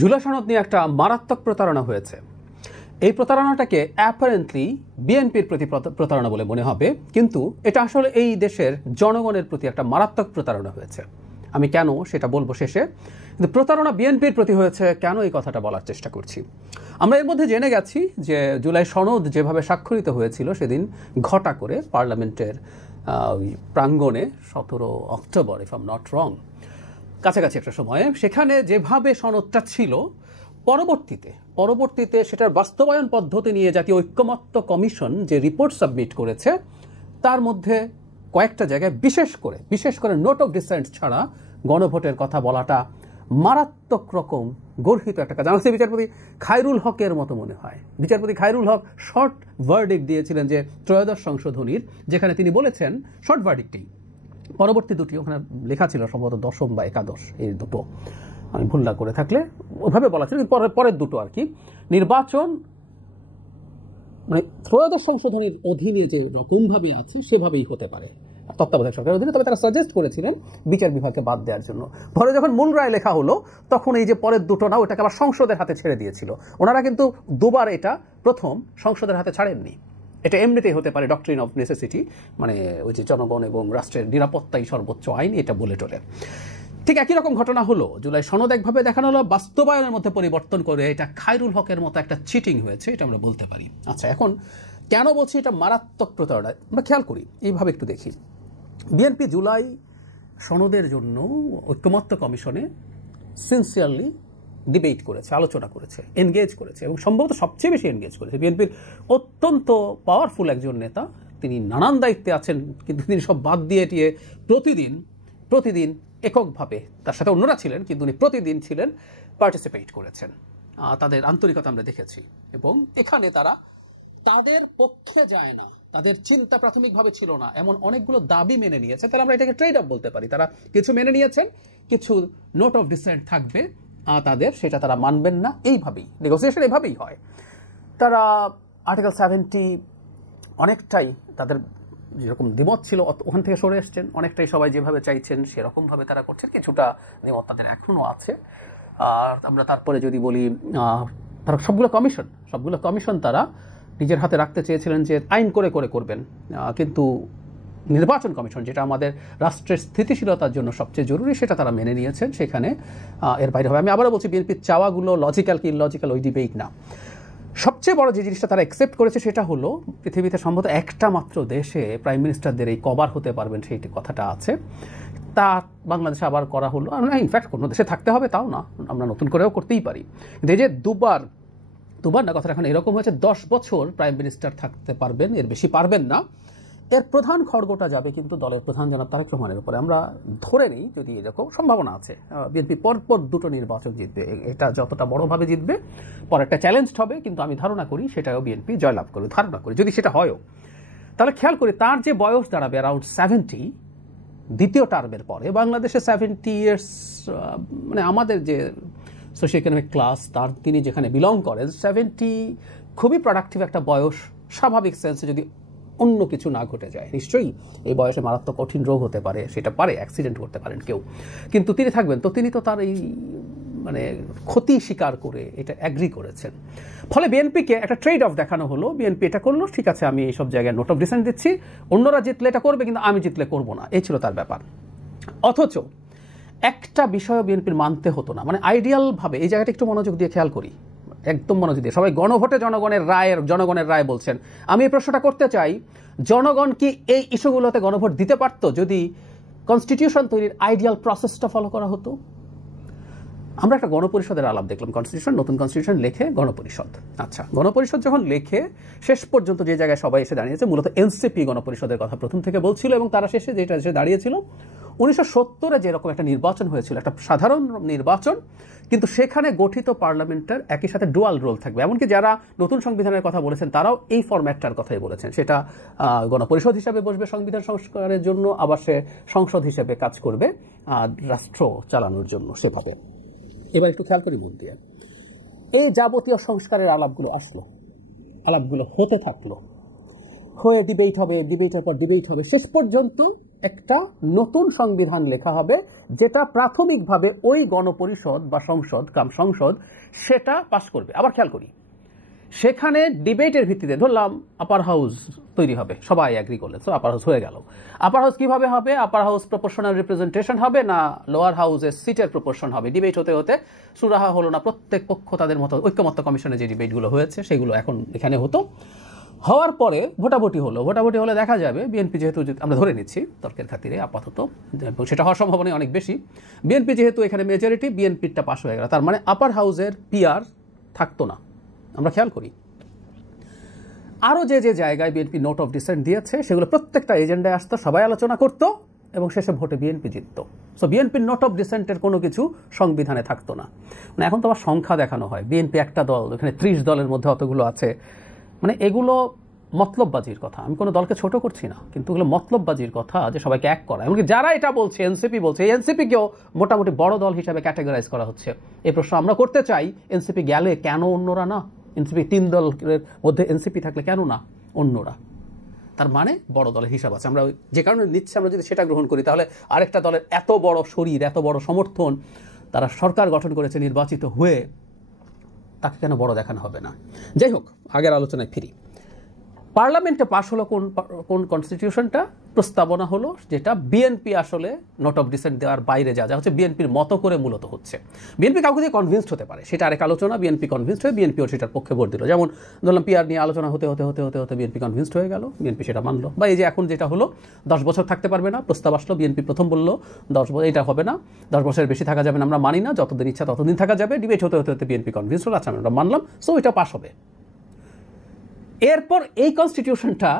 জুলাই সনদ নিয়ে একটা মারাত্মক প্রতারণা হয়েছে। এই প্রতারণাটাকে অ্যাপারেন্টলি বিএনপির প্রতি প্রতারণা বলে মনে হবে, কিন্তু এটা আসলে এই দেশের জনগণের প্রতি একটা মারাত্মক প্রতারণা হয়েছে। আমি কেন সেটা বলবো শেষে, কিন্তু প্রতারণা বিএনপির প্রতি হয়েছে কেন এই কথাটা বলার চেষ্টা করছি। আমরা এর মধ্যে জেনে গেছি যে জুলাই সনদ যেভাবে স্বাক্ষরিত হয়েছিল সেদিন ঘটা করে পার্লামেন্টের প্রাঙ্গণে 17 October, if I am not wrong, কাছাকাছি একটা সময়ে সেখানে যেভাবে সনদটা ছিল, পরবর্তীতে সেটার বাস্তবায়ন পদ্ধতি নিয়ে জাতীয় ঐক্যমত্য কমিশন যে রিপোর্ট সাবমিট করেছে তার মধ্যে কয়েকটা জায়গায় বিশেষ করে নোট অফ ডিসেন্ট ছাড়া গণভোটের কথা বলাটা মারাত্মক রকম গর্হিত একটা কাজ। আমার কাছে বিচারপতি খায়রুল হকের মতো মনে হয়। বিচারপতি খায়রুল হক শর্ট ভার্ডিক্ট দিয়েছিলেন যে ত্রয়োদশ সংশোধনীর, যেখানে তিনি বলেছেন শর্ট ভার্ডিক্টই, পরবর্তী দুটি ওখানে লেখা ছিল সম্ভবত দশম বা একাদশ, এই দুটো আমি ভুল না করে থাকলে ওভাবে বলা ছিল, পরের দুটো আর কি, নির্বাচন মানে ত্রয়োদশ সংশোধনীর অধীনে যে রকমভাবে আছে সেভাবেই হতে পারে তত্ত্বাবধায়ক সরকারের অধীনে। তবে তারা সাজেস্ট করেছিলেন বিচার বিভাগকে বাদ দেওয়ার জন্য। পরে যখন মূল রায় লেখা হলো তখন এই যে পরের দুটো না, ওটাকে আবার সংসদের হাতে ছেড়ে দিয়েছিল। ওনারা কিন্তু দুবার এটা প্রথম সংসদের হাতে ছাড়েননি। এটা এমনিতেই হতে পারে ডক্ট্রিন অফ নেসেসিটি, মানে ওই যে জনগণ এবং রাষ্ট্রের নিরাপত্তাই সর্বোচ্চ আইন, এটা বলে টোলে। ঠিক একই রকম ঘটনা হলো, জুলাই সনদ একভাবে দেখানো হলো, বাস্তবায়নের মধ্যে পরিবর্তন করে এটা খায়রুল হকের মতো একটা চিটিং হয়েছে, এটা আমরা বলতে পারি। আচ্ছা, এখন কেন বলছি এটা মারাত্মক প্রতারণা, আমরা খেয়াল করি, এইভাবে একটু দেখি। বিএনপি জুলাই সনদের জন্য ঐক্যমত্য কমিশনে সিনসিয়ারলি ডিবেট করেছে, আলোচনা করেছে, এনগেজ করেছে, এবং সম্ভবত সবচেয়ে বেশি এনগেজ করেছে। বিএনপির অত্যন্ত পাওয়ারফুল একজন নেতা, তিনি নানান দায়িত্বে আছেন, কিন্তু তিনি সব বাদ দিয়ে টিয়ে প্রতিদিন এককভাবে, তার সাথে অন্যরা ছিলেন কিন্তু উনি প্রতিদিন ছিলেন, পার্টিসিপেট করেছেন। তাদের আন্তরিকতা আমরা দেখেছি, এবং এখানে তারা তাদের পক্ষে যায় না, তাদের চিন্তা প্রাথমিকভাবে ছিল না এমন অনেকগুলো দাবি মেনে নিয়েছে। তাহলে আমরা এটাকে ট্রেড অফ বলতে পারি। তারা কিছু মেনে নিয়েছেন, কিছু নোট অফ ডিসেন্ট থাকবে তাদের, সেটা তারা মানবেন না। এইভাবেই নেগোসিয়েশন এভাবেই হয়। তারা আর্টিকেল 70 অনেকটাই তাদের যেরকম দ্বিমত ছিল ওখান থেকে সরে এসছেন, অনেকটাই সবাই যেভাবে চাইছেন সেরকমভাবে তারা করছেন। কিছুটা দ্বিমত তাদের এখনও আছে। আর আমরা তারপরে যদি বলি, তারা সবগুলো কমিশন তারা নিজের হাতে রাখতে চেয়েছিলেন যে আইন করে করবেন, কিন্তু নির্বাচন কমিশন, যেটা আমাদের রাষ্ট্রের স্থিতিশীলতার জন্য সবচেয়ে জরুরি, সেটা তারা মেনে নিয়েছেন। সেখানে এর বাইরে হবে। আমি আবারও বলছি, বিএনপির চাওয়াগুলো লজিক্যাল কি ইললজিক্যাল ওই ডিবেট না। সবচেয়ে বড় যে জিনিসটা তারা অ্যাকসেপ্ট করেছে সেটা হলো, পৃথিবীতে সম্ভবত একটা মাত্র দেশে প্রাইম মিনিস্টারদের এই কভার হতে পারবেন সেই কথাটা আছে। তা বাংলাদেশে আবার করা হলো। ইনফ্যাক্ট কোনো দেশে থাকতে হবে তাও না, আমরা নতুন করেও করতেই পারি। কিন্তু এই যে দুবার না, কথাটা এখন এরকম হয়েছে, 10 বছর প্রাইম মিনিস্টার থাকতে পারবেন, এর বেশি পারবেন না। এর প্রধান খড়গটা যাবে কিন্তু দলের প্রধান জনাব তারেক রহমানের উপরে। আমরা ধরে নিই, যদি এরকম সম্ভাবনা আছে, বিএনপি পরপর দুটো নির্বাচন জিতবে, এটা যতটা বড়ভাবে জিতবে, পরে একটা চ্যালেঞ্জ হবে, কিন্তু আমি ধারণা করি সেটাও বিএনপি জয়লাভ করবে, ধারণা করি। যদি সেটা হয়ও, তাহলে খেয়াল করি তার যে বয়স দাঁড়াবে অ্যারাউন্ড 70 দ্বিতীয় টার্মের পরে। বাংলাদেশে 70 ইয়ার্স, মানে আমাদের যে সোশিও ইকোনমিক ক্লাস, তিনি যেখানে বিলং করেন, 70 খুবই প্রোডাক্টিভ একটা বয়স, স্বাভাবিক সেন্সে, যদি অন্য কিছু না ঘটে যায়। নিশ্চয়ই এই বয়সে মারাত্মক কঠিন রোগ হতে পারে, সেটা পারে, অ্যাক্সিডেন্ট করতে পারেন কেউ, কিন্তু তিনি থাকবেন। তো তিনি তো তার এই মানে ক্ষতি স্বীকার করে এটা অ্যাগ্রি করেছেন। ফলে বিএনপিকে একটা ট্রেড অফ দেখানো হলো। বিএনপি এটা করলো, ঠিক আছে আমি এইসব জায়গায় নোট অফ ডিসেন্ট দিচ্ছি, অন্যরা জিতলে এটা করবে কিন্তু আমি জিতলে করবো না, এই ছিল তার ব্যাপার। অথচ একটা বিষয় বিএনপির মানতে হতো না, মানে আইডিয়ালভাবে, এই জায়গাটা একটু মনোযোগ দিয়ে খেয়াল করি, একদম মনোযোগ দিয়ে। সবাই গণভোটে জনগণের রায় বলছেন। আমি এই প্রশ্নটা করতে চাই, জনগণ কি এই ইস্যুগুলোতে গণভোট দিতে পারত যদি কনস্টিটিউশন তৈরির আইডিয়াল প্রসেসটা ফলো করা হতো? আমরা একটা গণপরিষদের আলাপ দেখলাম, নতুন কনস্টিটিউশন লেখে গণপরিষদ। আচ্ছা, গণপরিষদ যখন লেখে, শেষ পর্যন্ত যে জায়গায় সবাই এসে দাঁড়িয়েছে, মূলত এনসিপি গণপরিষদের কথা প্রথম থেকে বলছিল, এবং তারা শেষে যেটা এসে দাঁড়িয়েছিল, 1970-এ যেরকম একটা নির্বাচন হয়েছিল, একটা সাধারণ নির্বাচন, কিন্তু সেখানে গঠিত পার্লামেন্টের একই সাথে ডুয়াল রোল থাকবে। এমনকি যারা নতুন সংবিধানের কথা বলেছেন তারাও এই ফরম্যাটটার কথাই বলেছেন। সেটা গণপরিষদ হিসাবে বসবে সংবিধান সংস্কারের জন্য, আবার সে সংসদ হিসেবে কাজ করবে রাষ্ট্র চালানোর জন্য, সেভাবে। এবার একটু খেয়াল করি মন দিয়ে, এই যাবতীয় সংস্কারের আলাপগুলো আসলো, আলাপগুলো হতে থাকলো, হয়ে ডিবেট হবে, ডিবেটের পর ডিবেট হবে, শেষ পর্যন্ত একটা নতুন সংবিধান লেখা হবে, যেটা প্রাথমিকভাবে ওই গণপরিষদ বা সংসদ সেটা পাশ করবে। আবার খেয়াল করি, সেখানে ডিবেটের ভিত্তিতে ধরলাম আপার হাউস তৈরি হবে, সবাই অ্যাগ্রি করলেন, তো আপার হাউস হয়ে গেল। আপার হাউস কিভাবে হবে? আপার হাউস প্রপোর্শনাল রিপ্রেজেন্টেশন হবে না লোয়ার হাউসের সিটের প্রপোর্শন হবে? ডিবেট হতে হতে সুরাহা হলো না, প্রত্যেক পক্ষ তাদের মতো ঐক্যমত্য কমিশনে যে ডিবেটগুলো হয়েছে সেগুলো এখন এখানে হতো। হওয়ার পরে ভোটাভুটি হলে দেখা যাবে বিএনপি যেহেতু, আমরা ধরে নিচ্ছি তর্কের খাতিরে আপাতত, সেটা হওয়ার সম্ভাবনা অনেক বেশি, বিএনপি যেহেতু এখানে মেজরিটি, বিএনপিরটা পাস হয়ে গেল, তার মানে আপার হাউসের পিআর থাকতো না। আমরা খেয়াল করি আরও যে জায়গায় বিএনপি নোট অফ ডিসেন্ট দিয়েছে সেগুলো প্রত্যেকটা এজেন্ডায় আসতো, সবাই আলোচনা করত এবং শেষে ভোটে বিএনপি জিততো। সো বিএনপির নোট অফ ডিসেন্টের কোনো কিছু সংবিধানে থাকতো না। মানে এখন তো আবার সংখ্যা দেখানো হয়, বিএনপি একটা দল, এখানে 30 দলের মধ্যে অতগুলো আছে। মানে এগুলো মতলববাজির কথা। আমি কোনো দলকে ছোট করছি না, কিন্তু এগুলো মতলববাজির কথা, যে সবাইকে এক করা। এমনকি যারা এটা বলছে, এনসিপি বলছে, এই এনসিপিকেও মোটামুটি বড় দল হিসাবে ক্যাটেগরাইজ করা হচ্ছে। এই প্রশ্ন আমরা করতে চাই, এনসিপি গেলে কেন অন্যরা না? এনসিপি 3 দলের মধ্যে এনসিপি থাকলে কেন না অন্যরা? তার মানে বড় দলের হিসাব আছে। আমরা যে কারণে নিচ্ছি, আমরা যদি সেটা গ্রহণ করি, তাহলে আরেকটা দলের এত বড় শরীর, এত বড় সমর্থন, তারা সরকার গঠন করেছে নির্বাচিত হয়ে, তাকে কেন বড় দেখানো হবে না? যাই হোক, আগের আলোচনায় ফিরি। পার্লামেন্টে পাশ হলো কোন কনস্টিটিউশনটা? প্রস্তাবনা হলো যেটা বিএনপি আসলে নোট অফ ডিসেন্ট দেওয়ার বাইরে যা হচ্ছে বিএনপির মতো করে মূলত হচ্ছে। বিএনপি কাউকে দিয়ে কনভিন্সড হতে পারে, সেটা আরেক আলোচনা। বিএনপি কনভিন্সড হয়ে বিএনপিও সেটার পক্ষে ভোট দিল। যেমন ধরলাম পিআর নিয়ে আলোচনা হতে বিএনপি কনভিন্সড হয়ে গেল, বিএনপি সেটা মানলো। বা এই যে এখন যেটা হলো 10 বছর থাকতে পারবে না, প্রস্তাব আসলো, বিএনপি প্রথম বললো 10 বছর এটা হবে না, 10 বছরের বেশি থাকা যাবে না, আমরা মানি না, যতদিন ইচ্ছা ততদিন থাকা যাবে। ডিবেট হতে বিএনপি কনভিন্সড হলো, আচ্ছা আমরা মানলাম, সো এটা পাস হবে। এরপর এই কনস্টিটিউশনটা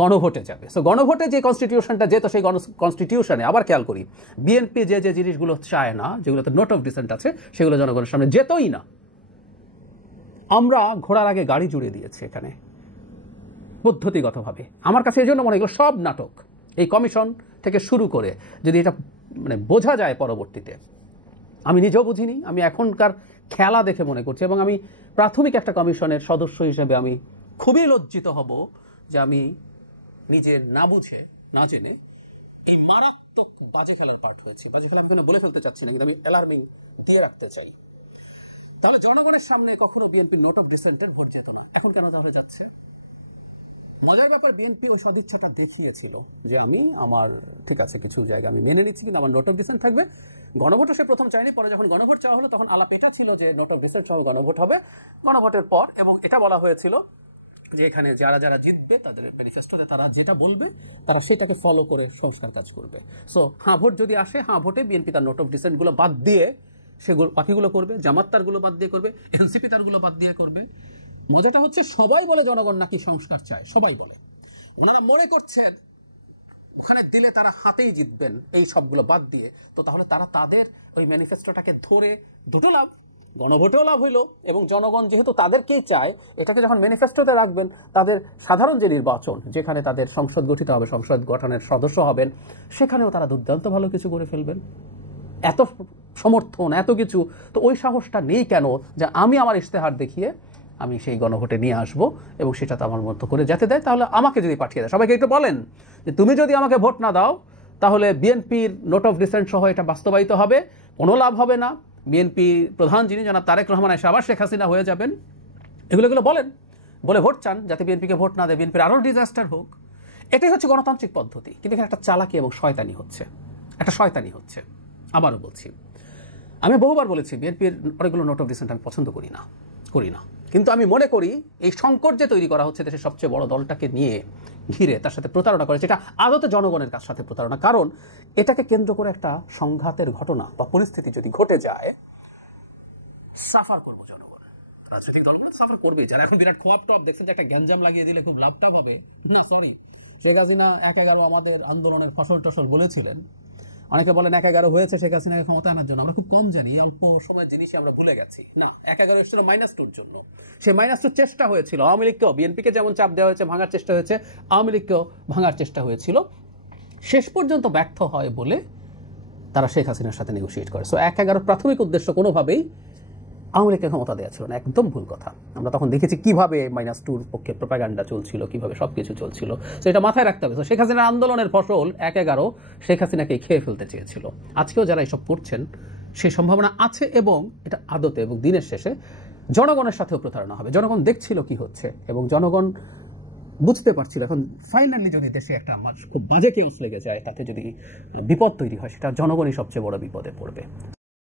গণভোটে যাবে। সো গণভোটে যে কনস্টিটিউশনটা যেত, সেই কনস্টিটিউশনে আবার খেয়াল করি, বিএনপি যে জিনিসগুলো চায় না, যেগুলোতে নোট অফ ডিসেন্ট আছে, সেগুলো জনগণের সামনে যেতই না। আমরা ঘোড়ার আগে গাড়ি জুড়ে দিয়েছি এখানে পদ্ধতিগতভাবে। আমার কাছে এই জন্য মনে হয় এগুলো সব নাটক। এই কমিশন থেকে শুরু করে যদি এটা মানে বোঝা যায় পরবর্তীতে, আমি নিজেও বুঝিনি, আমি এখনকার খেলা দেখে মনে করছি, এবং আমি প্রাথমিক একটা কমিশনের সদস্য হিসেবে আমি খুবই লজ্জিত হব যে আমি নিজে না বুঝে না জেনে এই মারাত্মক বাজে খেলার পার্ট হয়েছে। বাজে খেলা আমি বলে ফেলতে চাচ্ছি না, কিন্তু আমি অ্যালার্মিং দিয়ে রাখতে চাই। তাহলে জনগণের সামনে কখনো বিএনপি নোট অফ ডিসেন্টের ভোট যেত না, এখন কেন যাওয়া যাচ্ছে? মজার ব্যাপার, বিএনপি ওই সদিচ্ছাটা দেখিয়েছিল যে আমি আমার ঠিক আছে কিছু জায়গা আমি মেনে নিচ্ছি, কিন্তু আমার নোট অফ ডিসেন্ট থাকবে। গণভোটও সে প্রথম চায়নি, পরে যখন গণভোট চাওয়া হলো তখন আলাপ এটা ছিল যে নোট অফ ডিসেন্ট সহ গণভোট হবে। গণভোটের পর এবং এটা বলা হয়েছিল যে এখানে যারা জিতবে তাদের ম্যানিফেস্টোতে তারা যেটা বলবে তারা সেটাকে ফলো করে সংস্কার কাজ করবে। সো হ্যাঁ ভোট যদি আসে, হ্যাঁ ভোটে বিএনপি তার নোট অফ ডিসেন্টগুলো বাদ দিয়ে সেগুলো বাকিগুলো করবে, জামাত তারগুলো বাদ দিয়ে করবে, এনসিপি তারগুলো বাদ দিয়ে করবে। মজাটা হচ্ছে সবাই বলে জনগণ নাকি সংস্কার চায়, সবাই বলে। ওনারা মনে করছেন ওখানে দিলে তারা হাতেই জিতবেন এই সবগুলো বাদ দিয়ে। তো তাহলে তারা তাদের ওই ম্যানিফেস্টোটাকে ধরে দুটো লাভ, গণভোটেও লাভ হইল, এবং জনগণ যেহেতু তাদেরকেই চায়, এটাকে যখন ম্যানিফেস্টোতে রাখবেন, তাদের সাধারণ যে নির্বাচন, যেখানে তাদের সংসদ গঠিত হবে, সংসদ গঠনের সদস্য হবেন, সেখানেও তারা দুর্দান্ত ভালো কিছু করে ফেলবেন। এত সমর্থন, এত কিছু, তো ওই সাহসটা নেই কেন যে আমি আমার ইশতেহার দেখিয়ে আমি সেই গণভোটে নিয়ে আসবো এবং সেটা তো আমার মতো করে যেতে দেয়। তাহলে আমাকে যদি পাঠিয়ে দেয়, সবাইকে একটু বলেন যে তুমি যদি আমাকে ভোট না দাও তাহলে বিএনপির নোট অফ ডিসেন্ট সহ এটা বাস্তবায়িত হবে, কোনো লাভ হবে না, বিএনপি প্রধান যিনি জনাব তারেক রহমান এসে আবার শেখ হাসিনা হয়ে যাবেন। এগুলো বলেন, বলে ভোট চান যাতে বিএনপিকে ভোট না দেয়, বিএনপির আরও ডিজাস্টার হোক। এটাই হচ্ছে গণতান্ত্রিক পদ্ধতি। কিন্তু এখানে একটা চালাকি এবং শয়তানি হচ্ছে। আবারও বলছি, আমি বহুবার বলেছি বিএনপির অনেকগুলো নোট অফ ডিসেন্ট আমি পছন্দ করি না, কিন্তু আমি মনে করি এই সংকট যে তৈরি করা হচ্ছে দেশের সবচেয়ে বড় দলটাকে নিয়ে ঘিরে, তার সাথে প্রতারণা করেছে, এটা আদতে জনগণের সাথে প্রতারণা। কারণ এটাকে কেন্দ্র করে একটা সংঘাতের ঘটনা বা পরিস্থিতি যদি ঘটে যায়, সাফার করবো জনগণ। রাজনৈতিক দলগুলো সাফার করবে, যারা এখন বিরাট খোয়াব টপ দেখছেন যে একটা গ্যাঞ্জাম লাগিয়ে দিলে খুব লাভটাভ হবে না। সরি, শেখ হাসিনা 1-11 আমাদের আন্দোলনের ফসল টসল বলেছিলেন। অনেকে বলেন 1-11 হয়েছে শেখ হাসিনাকে ক্ষমতা আনার জন্য। আমরা খুব কম জানি, অল্প সময়ের জিনিসই আমরা ভুলে গেছি। না, 1-11 ছিল -2 জন্য। সেই -2 চেষ্টা হয়েছিল আওয়ামী লীগকেও, বিএনপিকে যেমন চাপ দেওয়া হয়েছে, ভাঙার চেষ্টা হয়েছে, আওয়ামী লীগকেও ভাঙার চেষ্টা হয়েছিল। শেষ পর্যন্ত ব্যর্থ হয় বলে তারা শেখ হাসিনার সাথে নেগোশিয়েট করে। সো 1-11 প্রাথমিক উদ্দেশ্য কোনোভাবেই আওয়ামী লীগকে ক্ষমতা দেওয়া ছিল না, একদম ভুল কথা। আমরা তখন দেখেছি কিভাবে -2 পক্ষে প্রোপাগান্ডা চলছিল, কিভাবে সবকিছু চলছিল। তো এটা মাথায় রাখতে হবে। শেখ হাসিনার আন্দোলনের ফসল 1/11 শেখ হাসিনাকে খেয়ে ফেলতে চেয়েছিল। আজকেও যারা এসব করছেন সেই সম্ভাবনা আছে, এবং এটা আদতে এবং দিনের শেষে জনগণের সাথেও প্রতারণা হবে। জনগণ দেখছিল কি হচ্ছে এবং জনগণ বুঝতে পারছিল। এখন ফাইনালি যদি দেশে একটা খুব বাজে কেউস লেগে যায়, তাতে যদি বিপদ তৈরি হয়, সেটা জনগণই সবচেয়ে বড় বিপদে পড়বে।